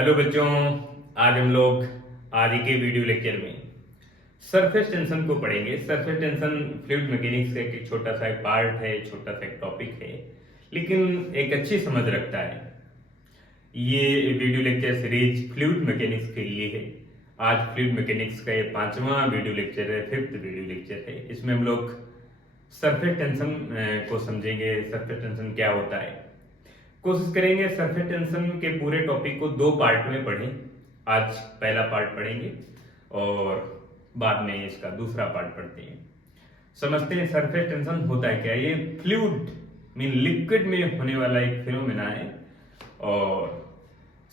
Hello बच्चों, आज हम लोग आज के वीडियो लेक्चर में सरफेस टेंशन को पढ़ेंगे। सरफेस टेंशन फ्लूइड मैकेनिक्स का एक छोटा सा एक पार्ट है, छोटा सा एक टॉपिक है, लेकिन एक अच्छी समझ रखता है। ये video lecture series fluid mechanics के लिए है। आज फ्लूइड मैकेनिक्स का ये 5वां वीडियो लेक्चर है, 5th वीडियो लेक्चर है। इसमें हम लोग सरफेस टेंशन को समझेंगे। सरफेस टेंशन क्या होता है, कोशिश करेंगे सरफेस टेंशन के पूरे टॉपिक को 2 पार्ट में पढ़ें। आज पहला पार्ट पढ़ेंगे और बाद में इसका दूसरा पार्ट पढ़ते हैं। समझते हैं सरफेस टेंशन होता है क्या। ये फ्लूइड मीन लिक्विड में होने वाला एक फिनोमेना है। और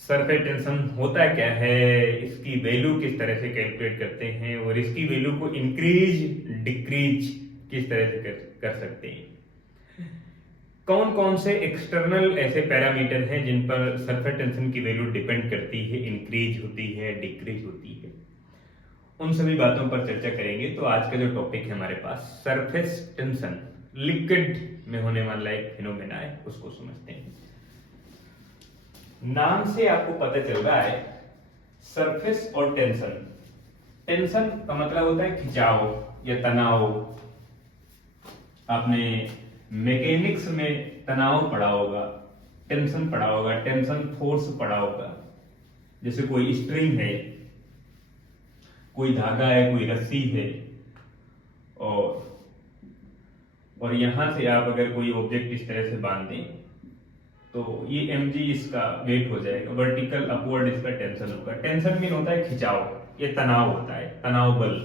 सरफेस टेंशन होता क्या है, इसकी वैल्यू किस तरह से कैलकुलेट करते हैं और इसकी वैल्यू को इंक्रीज डिक्रीज किस तरह से कर सकते हैं। कौन कौन से एक्सटर्नल ऐसे पैरामीटर हैं जिन पर सरफेस टेंशन की वैल्यू डिपेंड करती है, इंक्रीज होती है, डिक्रीज होती है, उन सभी बातों पर चर्चा करेंगे। तो आज का जो टॉपिक है हमारे पास सरफेस टेंशन, लिक्विड में होने वाला एक फिनोमेना है, उसको समझते हैं। नाम से आपको पता चल रहा है सरफेस और टेंशन। टेंशन का मतलब होता है खिंचाव या तनाव। आपने मैकेनिक्स में तनाव पढ़ा होगा, टेंशन पढ़ा होगा, टेंशन फोर्स पढ़ा होगा। जैसे कोई स्ट्रिंग है, कोई धागा है, कोई रस्सी है, और यहां से आप अगर कोई ऑब्जेक्ट इस तरह से बांध दें तो ये mg इसका वेट हो जाएगा, वर्टिकल अपवर्ड इसका टेंशन होगा। टेंशन मीन होता है खिंचाव, ये तनाव होता है, तनाव बल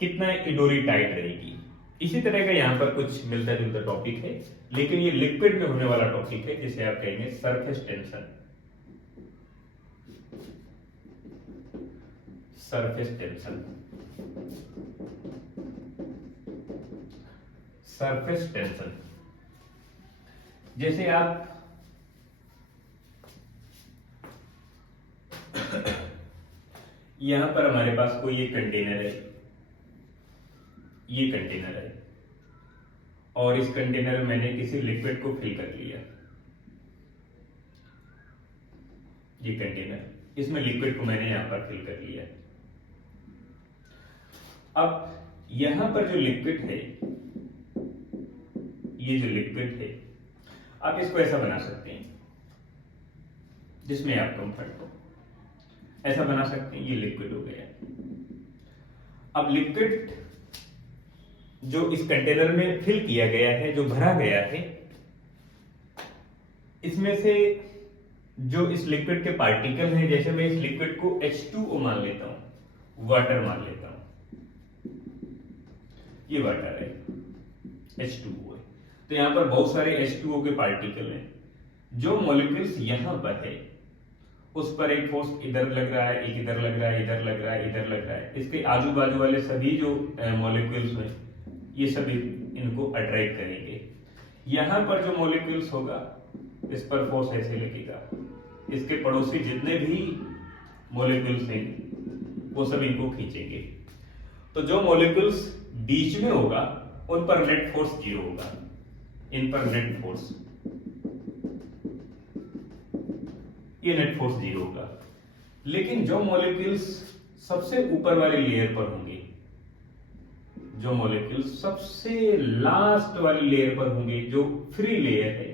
कितना है, डोरी टाइट रहेगी। इसी तरह का यहाँ पर कुछ मिलता जुलता टॉपिक है, लेकिन ये लिक्विड में होने वाला टॉपिक है जिसे आप कहेंगे surface tension. Surface tension, surface tension. जैसे आप यहां पर हमारे पास कोई एक कंटेनर है, ये कंटेनर है, और इस कंटेनर में मैंने किसी लिक्विड को फिल कर लिया। ये कंटेनर, इसमें लिक्विड को मैंने यहां पर फिल कर लिया। अब यहां पर जो लिक्विड है, ये जो लिक्विड है, आप इसको ऐसा बना सकते हैं जिसमें आप कंफर्ट हो, ऐसा बना सकते हैं। ये लिक्विड हो गया। अब लिक्विड जो इस कंटेनर में फिल किया गया है, जो भरा गया है, इसमें से जो इस लिक्विड के पार्टिकल हैं, जैसे मैं इस लिक्विड को H2O मान लेता हूं, वाटर मान लेता हूं, ये वाटर है, H2O है। तो यहां पर बहुत सारे H2O के पार्टिकल हैं। जो मॉलिक्यूल्स यहां पर है उस पर एक फोर्स इधर लग रहा है, एक इधर लग रहा है, इधर लग रहा है, इधर लग रहा है। इसके आजू बाजू वाले सभी जो मॉलिक्यूल्स हैं, ये सभी इनको अट्रैक्ट करेंगे। यहां पर जो मॉलिक्यूल्स होगा, इस पर फोर्स ऐसे लगेगा। इसके पड़ोसी जितने भी मॉलिक्यूल्स हैं वो सब इनको खींचेंगे। तो जो मॉलिक्यूल्स बीच में होगा उन पर नेट फोर्स 0 होगा, इन पर नेट फोर्स, ये नेट फोर्स 0 होगा। लेकिन जो मॉलिक्यूल्स सबसे ऊपर वाली लेयर पर होंगे, जो मॉलिक्यूल्स सबसे लास्ट वाली लेयर पर होंगे, जो फ्री लेयर है,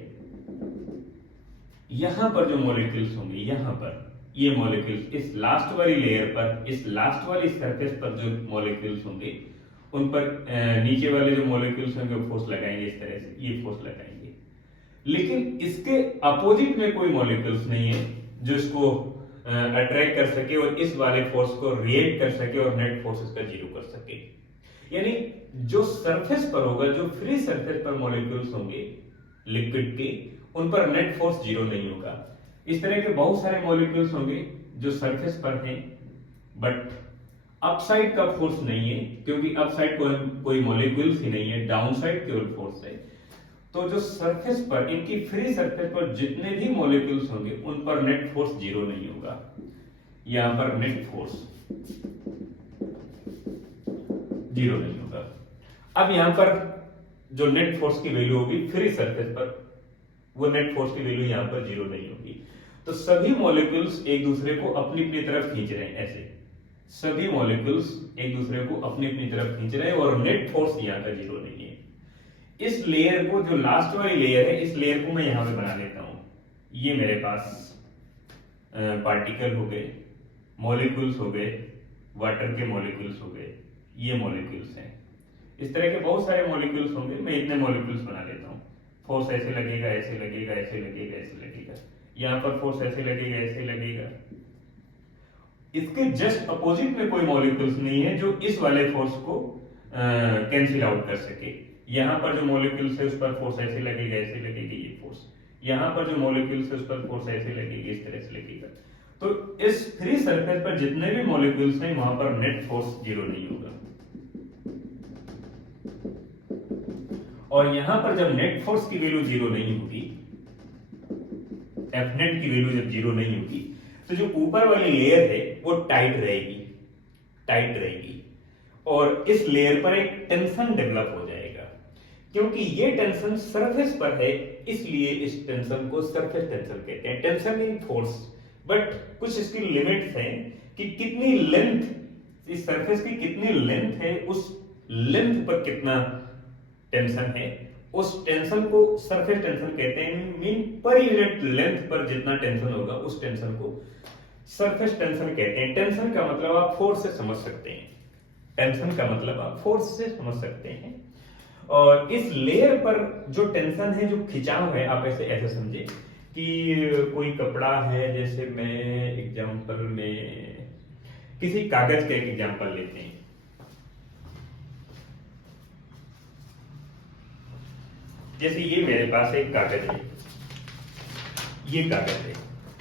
यहां पर जो मॉलिक्यूल्स होंगे, यहां पर ये मॉलिक्यूल्स इस लास्ट वाली लेयर पर, इस लास्ट वाली सरफेस पर जो मॉलिक्यूल्स होंगे उन पर नीचे वाले जो मॉलिक्यूल्स होंगे फोर्स लगाएंगे, इस तरह से ये फोर्स लगाएंगे। लेकिन इसके अपोजिट में कोई मॉलिक्यूल्स नहीं है जो इसको अट्रैक्ट कर सके और इस वाले फोर्स को रिएक्ट कर सके और नेट फोर्स इसका 0 कर सके। यानी जो सरफेस पर होगा, जो फ्री सरफेस पर मॉलिक्यूल्स होंगे लिक्विड के, उन पर नेट फोर्स 0 नहीं होगा। इस तरह के बहुत सारे मॉलिक्यूल्स होंगे जो सरफेस पर हैं, बट अपसाइड का फोर्स नहीं है, क्योंकि अपसाइड कोई मॉलिक्यूल्स ही नहीं है, डाउनसाइड केवल फोर्स है। तो जो सरफेस पर, इनकी फ्री सरफेस पर जितने भी मॉलिक्यूल्स होंगे उन पर नेट फोर्स 0 नहीं होगा। यहां पर नेट फोर्स 0 नहीं होगा। अब यहां पर जो नेट फोर्स की वैल्यू होगी फ्री सरफेस पर, वो नेट फोर्स की वैल्यू यहां पर 0 नहीं होगी। तो सभी मॉलिक्यूल्स एक दूसरे को अपनी अपनी तरफ खींच रहे हैं, ऐसे सभी मॉलिक्यूल्स एक दूसरे को अपनी अपनी तरफ खींच रहे हैं और नेट फोर्स यहाँ का जीरो नहीं है। इस लेयर को, जो लास्ट वाली लेयर है, इस लेयर को मैं यहां पे बना लेता हूं। ये मेरे पास पार्टिकल हो गए, मॉलिक्यूल्स हो गए, वाटर के मॉलिक्यूल्स हो गए, ये मॉलिक्यूल्स हैं। इस तरह के बहुत सारे मॉलिक्यूल्स होंगे, मैं इतने मॉलिक्यूल्स बना लेता हूँ। फोर्स ऐसे लगेगा, ऐसे लगेगा, ऐसे लगेगा, ऐसे लगेगा, यहाँ पर फोर्स ऐसे लगेगा, ऐसे लगेगा। इसके जस्ट अपोजिट में कोई मॉलिक्यूल्स नहीं है जो इस वाले फोर्स को कैंसिल आउट कर सके। यहाँ पर जो मॉलिक्यूल्स है उस पर फोर्स ऐसे लगेगा, ऐसे लगेगी ये फोर्स, यहाँ पर जो मॉलिक्यूल्स है उस पर फोर्स ऐसे लगेगी, इस तरह से लगेगा। तो इस फ्री सरफेस पर जितने भी मॉलिक्यूल्स हैं वहां पर नेट फोर्स जीरो नहीं होगा। और यहां पर जब नेट फोर्स की वैल्यू जीरो नहीं होगी, एफ नेट की वैल्यू जब जीरो नहीं होगी, तो जो ऊपर वाली लेयर है वो टाइट रहेगी, टाइट रहेगी, और इस लेयर पर एक टेंशन डेवलप हो जाएगा। क्योंकि ये टेंशन सरफेस पर है, इसलिए इस टेंशन को सरफेस टेंशन कहते हैं। टेंशन इन फोर्स, बट कुछ इसकी लिमिट्स हैं कि कितनी लेंथ, इस सरफेस की कितनी लेंथ है, उस लेंथ पर कितना टेंशन है, उस टेंशन को सरफेस टेंशन कहते हैं। मीन पर यूनिट लेंथ पर जितना टेंशन होगा उस टेंशन को सरफेस टेंशन कहते हैं। टेंशन का मतलब आप फोर्स से समझ सकते हैं, टेंशन का मतलब आप फोर्स से समझ सकते हैं। और इस लेयर पर जो टेंशन है, जो खिंचाव है, आप ऐसे ऐसे समझे कि कोई कपड़ा है, जैसे मैं एग्जांपल में किसी कागज का एक एग्जांपल लेते हैं। जैसे ये मेरे पास एक कागज है, ये कागज है।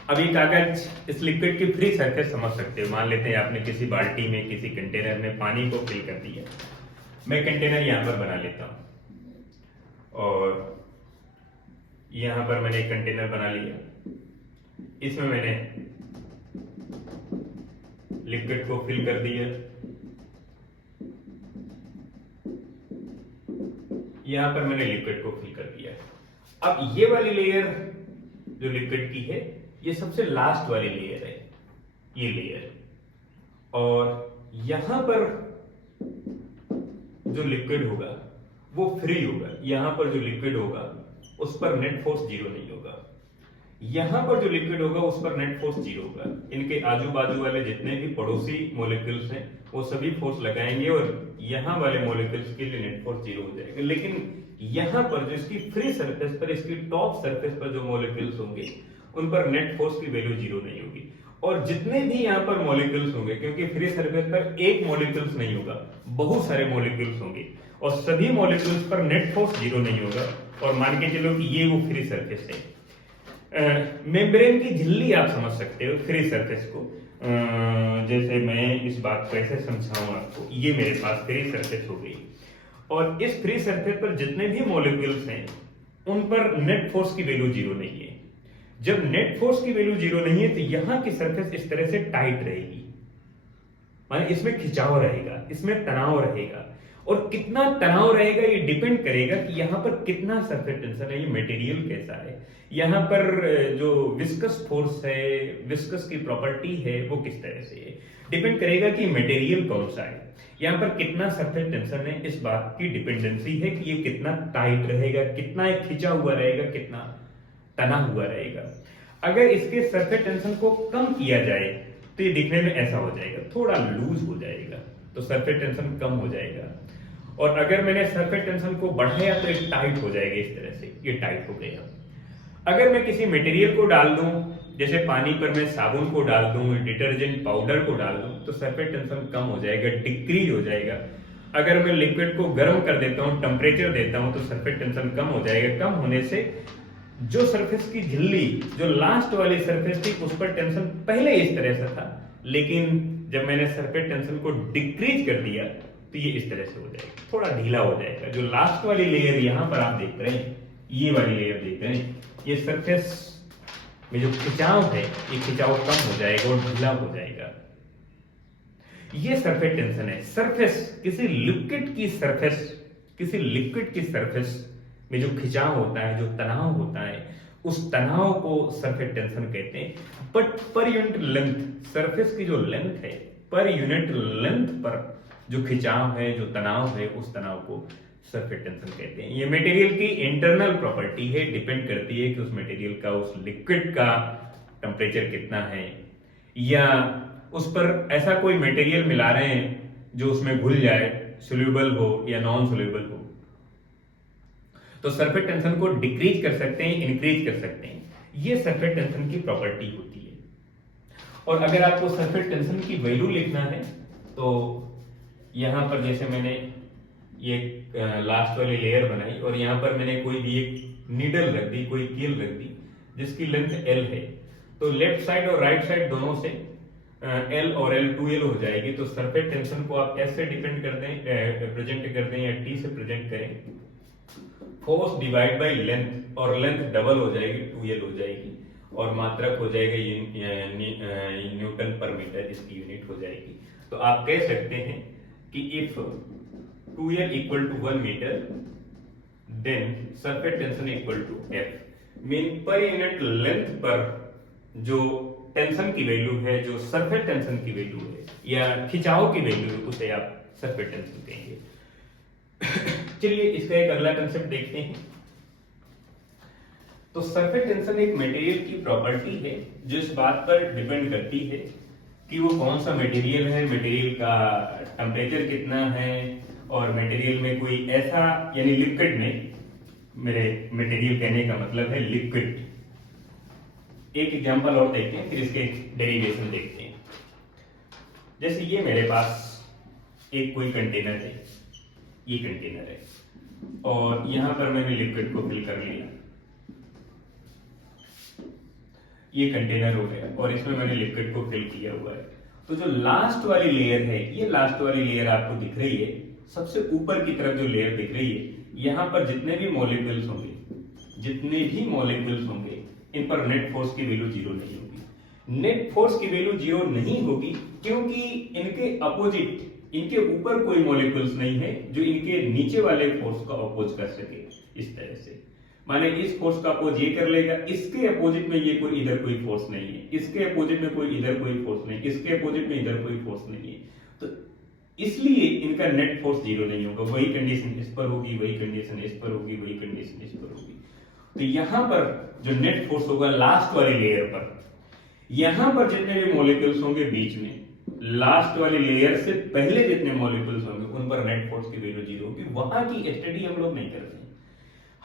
अब ये कागज, इस लिक्विड की फ्री सरफेस समझ सकते हो। मान लेते हैं आपने किसी बाल्टी में, किसी कंटेनर में पानी को फिल कर दिया। मैं कंटेनर यहां पर बना लेता हूं और यहां पर मैंने एक कंटेनर बना लिया, इसमें मैंने लिक्विड को फिल कर दिया। यहां पर मैंने लिक्विड को फिल कर दिया। अब ये वाली लेयर जो लिक्विड की है, ये सबसे लास्ट वाली लेयर है, ये लेयर। और यहां पर जो लिक्विड होगा वो फ्री होगा। यहां पर जो लिक्विड होगा उस पर नेट फोर्स जीरो नहीं होगा। यहां पर जो लिक्विड होगा उस पर नेट फोर्स जीरो होगा। इनके आजू बाजू वाले जितने भी पड़ोसी मॉलिक्यूल्स हैं वो सभी फोर्स लगाएंगे और यहां वाले मॉलिक्यूल्स के लिए नेट फोर्स जीरो हो जाएगा। लेकिन यहां पर जो इसकी फ्री सरफेस पर, इसकी टॉप सरफेस पर जो मॉलिक्यूल्स होंगे उन पर नेट फोर्स की वैल्यू जीरो नहीं होगी। और जितने भी यहां पर मॉलिक्यूल्स होंगे, क्योंकि फ्री सरफेस पर एक मॉलिक्यूल्स नहीं होगा, बहुत सारे मॉलिक्यूल्स होंगे, और सभी मॉलिक्यूल्स पर नेट फोर्स जीरो नहीं होगा। और मान के चलो कि ये वो फ्री सरफेस है। मेम्ब्रेन की झिल्ली आप समझ सकते हो फ्री सरफेस को। जैसे मैं इस बात को ऐसे समझाऊं आपको, ये मेरे पास फ्री सरफेस हो गई, और इस फ्री सरफेस पर जितने भी मॉलिक्यूल्स हैं उन पर नेट फोर्स की वैल्यू जीरो नहीं है। जब नेट फोर्स की वैल्यू जीरो नहीं है तो यहां की सरफेस इस तरह से टाइट रहेगी, माने इसमें खिंचाव रहेगा, इसमें तनाव रहेगा। और कितना तनाव रहेगा ये डिपेंड करेगा कि यहां पर कितना सरफेस टेंशन है, ये मटेरियल कैसा है, यहां पर जो विस्कस फोर्स है, विस्कस की प्रॉपर्टी है वो किस तरह से है, डिपेंड करेगा कि मटेरियल कौन सा है, यहां पर कितना सरफेस टेंशन है। इस बात की डिपेंडेंसी है कि ये कितना टाइट रहेगा, कितना खिंचा हुआ रहेगा, कितना तना हुआ रहेगा। अगर इसके सरफेस टेंशन को कम किया जाए तो ये दिखने में ऐसा हो जाएगा, थोड़ा लूज हो जाएगा, तो सरफेस टेंशन कम हो जाएगा। और अगर मैंने सरफेस टेंशन को बढ़ाया तो ये टाइट हो जाएगा, इस तरह से ये टाइट हो गया। अगर मैं किसी मटेरियल को डाल दूं, जैसे पानी पर मैं साबुन को डाल दूं, डिटर्जेंट पाउडर को डाल दूं, तो सरफेस टेंशन कम हो जाएगा, डिक्रीज हो जाएगा। अगर मैं लिक्विड को गर्म कर देता हूं, टेम्परेचर देता हूं, तो सरफेस टेंशन कम हो जाएगा। कम होने से जो सरफेस की झिल्ली, जो लास्ट वाली सरफेस थी, उस पर टेंशन पहले इस तरह से था, लेकिन जब मैंने सरफेस टेंशन को डिक्रीज कर दिया तो ये इस तरह से हो जाएगा, थोड़ा ढीला हो जाएगा। जो लास्ट वाली लेयर यहां पर आप देख रहे हैं, ये वाली लेयर देख रहे हैं, ये सरफेस में जो खिंचाव है, ये खिंचाव कम हो जाएगा और ढीला हो जाएगा। ये सरफेस टेंशन है। सरफेस, किसी लिक्विड की सरफेस, किसी लिक्विड की सरफेस में जो खिंचाव होता है, जो तनाव होता है, उस तनाव को सरफेस टेंशन कहते हैं। बट पर यूनिट लेंथ, सरफेस की जो लेंथ है, पर यूनिट लेंथ पर जो खिंचाव है, जो तनाव है, उस तनाव को सरफेस टेंशन कहते हैं। ये मटेरियल की इंटरनल प्रॉपर्टी है, डिपेंड करती है कि उस मटेरियल का, उस लिक्विड का टेम्परेचर कितना है, या उस पर ऐसा कोई मटेरियल मिला रहे हैं जो उसमें घुल जाए, सोल्यूबल हो या नॉन सोल्यूबल हो, तो सरफेस टेंशन को डिक्रीज कर सकते हैं, इंक्रीज कर सकते हैं। ये सरफेस टेंशन की प्रॉपर्टी होती है। और अगर आपको सरफेस टेंशन की वैल्यू लिखना है तो यहां पर जैसे मैंने ये लास्ट वाली लेयर बनाई और यहां पर मैंने कोई भी एक नीडल रख दी, कोई कील रख दी जिसकी लेंथ L है, तो लेफ्ट साइड और राइट साइड दोनों से L और L 2L हो जाएगी। तो सरफेस टेंशन को आप S से डिपेंड कर दें, प्रेजेंट कर दें, या T से प्रेजेंट करें, फोर्स डिवाइड बाय लेंथ, और लेंथ डबल हो जाएगी, 2L हो जाएगी, और मात्रक हो जाएगा न्यूटन पर मीटर, इसकी यूनिट हो जाएगी। तो आप कह सकते हैं कि if 2L equal to 1 metre then surface tension equal to F। Mean per unit length पर जो टेंशन की वैल्यू है, जो सरफेस टेंशन की वैल्यू है या खिंचाव की वैल्यू है, उसे आप सरफेस टेंशन कहेंगे। चलिए इसका एक अगला कंसेप्ट देखते हैं। तो सरफेस टेंशन एक मटेरियल की प्रॉपर्टी है जो इस बात पर डिपेंड करती है कि वो कौन सा मटेरियल है, मटेरियल का टेम्परेचर कितना है, और मटेरियल में कोई ऐसा, यानी लिक्विड में, मेरे मटेरियल कहने का मतलब है लिक्विड। एक एग्जांपल और देखते हैं, फिर इसके डेरिवेशन देखते हैं। जैसे ये मेरे पास एक कोई कंटेनर है, ये कंटेनर है, और यहां पर मैंने लिक्विड को फिल कर लिया, ये कंटेनर हो गया, और इसमें मैंने लिक्विड को फिल किया हुआ है। तो जो लास्ट वाली लेयर है, ये लास्ट वाली लेयर आपको दिख रही है, सबसे ऊपर की तरफ जो लेयर दिख रही है, यहां पर जितने भी मॉलिक्यूल्स होंगे, जितने भी मॉलिक्यूल्स होंगे, इन पर नेट फोर्स की वैल्यू जीरो नहीं होगी। नेट फोर्स की वैल्यू जीरो नहीं होगी क्योंकि इनके अपोजिट, इनके ऊपर कोई मॉलिक्यूल्स नहीं है जो इनके नीचे वाले फोर्स का अपोज कर सके। इस तरह से माने इस फोर्स का अपोज ये कर लेगा, इसके अपोजिट में ये कोई इधर कोई फोर्स नहीं है, इसके अपोजिट में कोई इधर कोई फोर्स नहीं, इसके अपोजिट में इधर कोई फोर्स नहीं है, तो इसलिए इनका नेट फोर्स जीरो नहीं होगा। वही कंडीशन इस पर होगी, वही कंडीशन इस पर होगी, वही कंडीशन इस पर होगी। तो यहां पर जो नेट फोर्स होगा लास्ट वाली लेयर पर, यहां पर जितने भी मॉलिक्यूल्स होंगे बीच में, लास्ट वाली लेयर से पहले जितने मॉलिक्यूल्स होंगे, उन पर नेट फोर्स की वैल्यू जीरो होगी। वहां की स्टडी हम लोग नहीं कर रहे हैं।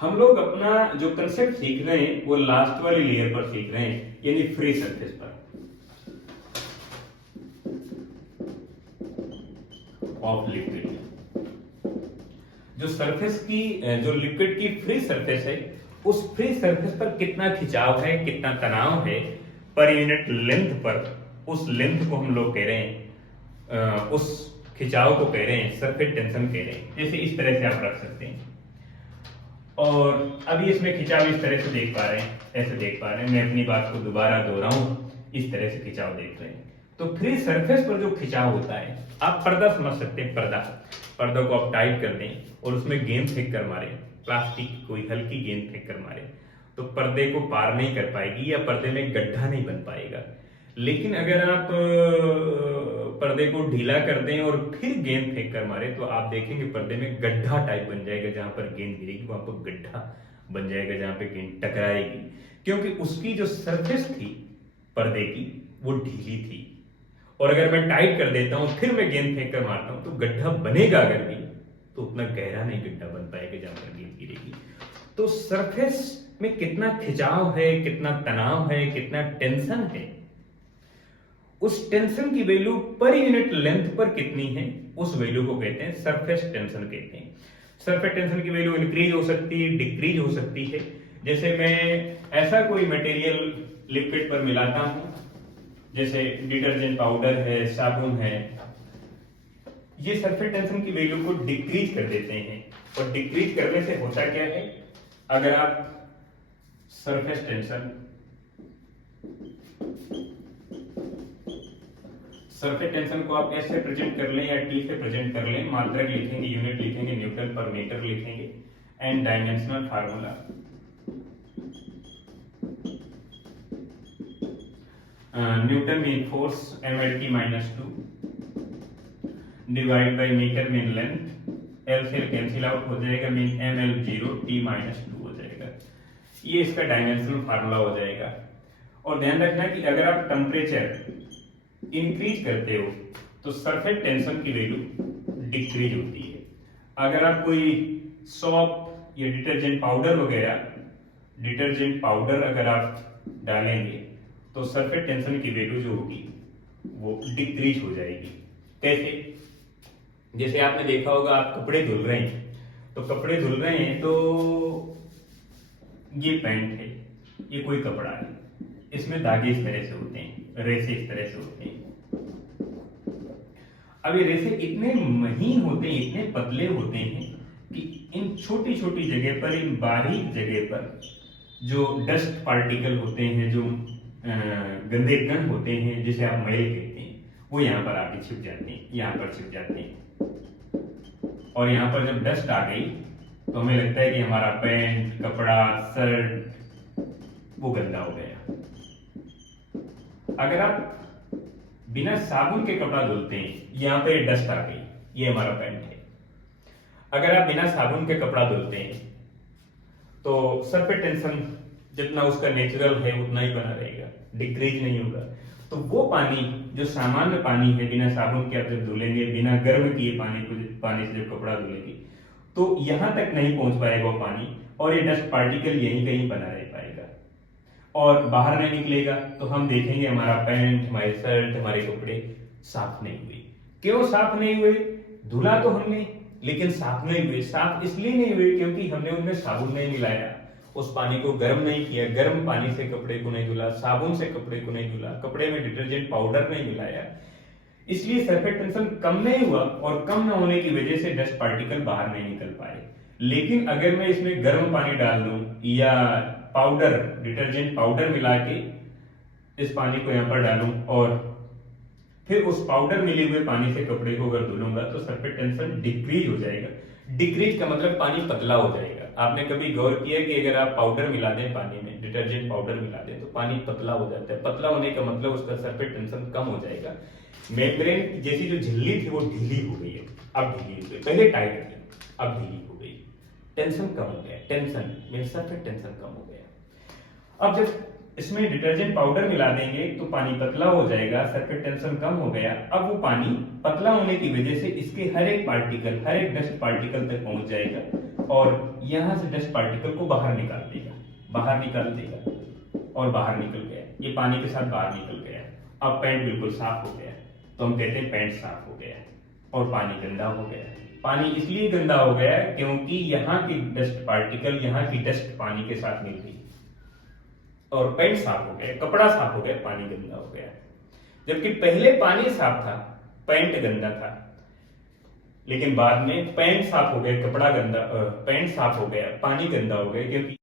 हम लोग अपना जो कंसेप्ट सीख रहे हैं वो लास्ट वाली लेयर पर सीख रहे हैं, यानी फ्री सरफेस पर, ऑफ लिक्विड। जो सरफेस की, जो लिक्विड की फ्री सरफेस है, उस फ्री सरफेस पर कितना खिंचाव है, कितना तनाव है पर यूनिट लेंथ पर, उस लेंथ को हम लोग कह रहे हैं, उस खिंचाव को कह रहे हैं सरफेस टेंशन कह रहे हैं। जैसे इस तरह से आप रख सकते हैं, और अभी इसमें खिंचाव इस तरह से देख पा रहे हैं, ऐसे देख पा रहे हैं। मैं अपनी बात को दोबारा दोहराऊं, इस तरह से खिंचाव देख रहे हैं। तो फ्री सरफेस पर जो खिंचाव होता है, आप पर्दा समझ सकते हैं, पर्दा को आप टाइट कर दें और उसमें गेंद फेंक कर मारे, प्लास्टिक कोई हल्की गेंद फेंक कर मारे, तो पर्दे को पार नहीं कर पाएगी या पर्दे में गड्ढा नहीं बन पाएगा। लेकिन अगर आप पर्दे को ढीला कर दें और फिर गेंद फेंक कर मारे, तो आप देखेंगे पर्दे में गड्ढा टाइप बन जाएगा। जहां पर गेंद गिरेगी वहां पर गड्ढा बन जाएगा, जहां पे गेंद टकराएगी, क्योंकि उसकी जो सरफेस थी पर्दे की वो ढीली थी। और अगर मैं टाइट कर देता हूं फिर मैं गेंद फेंक कर मारता हूं, तो गड्ढा बनेगा अगर भी, तो उतना गहरा नहीं गड्ढा बन पाएगा जहां पर गेंद गिरेगी। तो सरफेस में कितना खिंचाव है, कितना तनाव है, कितना टेंशन है, उस टेंशन की वैल्यू पर यूनिट लेंथ पर कितनी है, उस वैल्यू को कहते हैं सरफेस टेंशन कहते हैं। सरफेस टेंशन की वैल्यू इंक्रीज हो सकती है, डिक्रीज हो सकती है। जैसे मैं ऐसा कोई मटेरियल लिक्विड पर मिलाता हूं, जैसे डिटर्जेंट पाउडर है, साबुन है, ये सरफेस टेंशन की वैल्यू को डिक्रीज कर देते हैं। और डिक्रीज करने से होता क्या है, अगर आप सरफेस टेंशन, सरफेस टेंशन को आप S से प्रेजेंट कर लें या T से प्रेजेंट कर लें, मात्रक लिखेंगे, यूनिट लिखेंगे, न्यूटन पर मीटर लिखेंगे, and dimensional formula newton mean force mlt-2 divide by metre mean length, L से कैंसिल आउट हो जाएगा, मीन ml0 t-2 हो जाएगा। ये इसका डायमेंशनल फार्मूला हो जाएगा। और ध्यान रखना कि अगर आप टेम्परेचर इंक्रीज करते हो तो सरफेस टेंशन की वैल्यू डिक्रीज होती है। अगर आप कोई सॉप या डिटर्जेंट पाउडर अगर आप डालेंगे तो सरफेस टेंशन की वैल्यू जो होगी वो डिक्रीज हो जाएगी। कैसे? जैसे आपने देखा होगा, आप कपड़े धुल रहे हैं, तो कपड़े धुल रहे हैं तो ये पैंट है, ये कोई कपड़ा है, इसमें धागे इस तरह से होते हैं, रेसे इस तरह से होते हैं। अब ये रेसे इतने महीन होते हैं, इतने पतले होते हैं कि इन छोटी छोटी जगह पर, इन बारीक जगह पर जो डस्ट पार्टिकल होते हैं, जो गंदे कण होते हैं, जिसे आप मैल कहते हैं, वो यहाँ पर आके छिप जाते हैं, यहाँ पर छिप जाते हैं। और यहाँ पर जब डस्ट आ गई तो हमें लगता है कि हमारा पैंट, कपड़ा, शर्ट वो गंदा हो गया। अगर आप बिना साबुन के कपड़ा धुलते हैं, यहाँ पे डस्ट आ गई, ये हमारा पैंट है। अगर आप बिना साबुन के कपड़ा धुलते हैं तो सरफेस टेंशन जितना उसका नेचुरल है उतना ही बना रहेगा, डिक्रीज नहीं होगा। तो वो पानी जो सामान्य पानी है, बिना साबुन के आप जब धुलेंगे, बिना गर्म किए पानी से जब कपड़ा धुलेंगे, तो यहां तक नहीं पहुंच पाएगा वो पानी, और ये डस्ट पार्टिकल यहीं कहीं बना रह पाएगा और बाहर नहीं निकलेगा। तो हम देखेंगे हमारा पैंट, हमारी शर्ट, हमारे कपड़े साफ नहीं हुए। क्यों साफ नहीं हुए? धुला तो हमने, लेकिन साफ नहीं हुए। साफ इसलिए नहीं हुए क्योंकि हमने उनमें साबुन नहीं मिलाया, उस पानी को गर्म नहीं किया, गर्म पानी से कपड़े को नहीं धुला, साबुन से कपड़े को नहीं धुला, कपड़े में डिटर्जेंट पाउडर नहीं मिलाया। इसलिए सरफेस टेंशन कम नहीं हुआ, और कम न होने की वजह से डस्ट पार्टिकल बाहर नहीं निकल पाए। लेकिन अगर मैं इसमें गर्म पानी डाल दूं या पाउडर, डिटर्जेंट पाउडर मिला के इस पानी को यहाँ पर डालूं और फिर उस पाउडर मिले हुए पानी से कपड़े को अगर धुलूंगा तो सरफेस टेंशन डिक्रीज हो जाएगा। डिक्रीज का मतलब पानी पतला हो जाएगा। आपने कभी गौर किया कि अगर आप पाउडर मिला दें पानी में, डिटर्जेंट पाउडर मिला दें, तो पानी पतला हो जाता है। पतला होने का मतलब उसका सरफेस टेंशन कम हो जाएगा। मेम्ब्रेन जैसी जो झिल्ली थी वो ढीली हो गई है, अब ढीली हो गई, पहले टाइट थी, अब ढीली हो गई, टेंशन कम हो गया। टेंशन मीन सरफेस टेंशन कम हो गया। अब जब इसमें डिटर्जेंट पाउडर मिला देंगे तो पानी पतला हो जाएगा, सरफेस टेंशन कम हो गया। अब वो पानी पतला होने की वजह से इसके हर एक पार्टिकल, हर एक डस्ट पार्टिकल तक पहुंच जाएगा और यहां से डस्ट पार्टिकल को बाहर निकाल देगा, बाहर निकाल देगा, और बाहर निकल गया, ये पानी के साथ बाहर निकल गया। अब पैंट बिल्कुल साफ हो गया, तो हम कहते हैं पैंट साफ हो गया और पानी गंदा हो गया। पानी इसलिए गंदा हो गया क्योंकि यहाँ की डस्ट पार्टिकल, यहाँ की डस्ट पानी के साथ मिल गई और पैंट साफ हो गया, कपड़ा साफ हो गया, पानी गंदा हो गया। जबकि पहले पानी साफ था, पैंट गंदा था, लेकिन बाद में पैंट साफ हो गया, कपड़ा गंदा, पैंट साफ हो गया, पानी गंदा हो गया, क्योंकि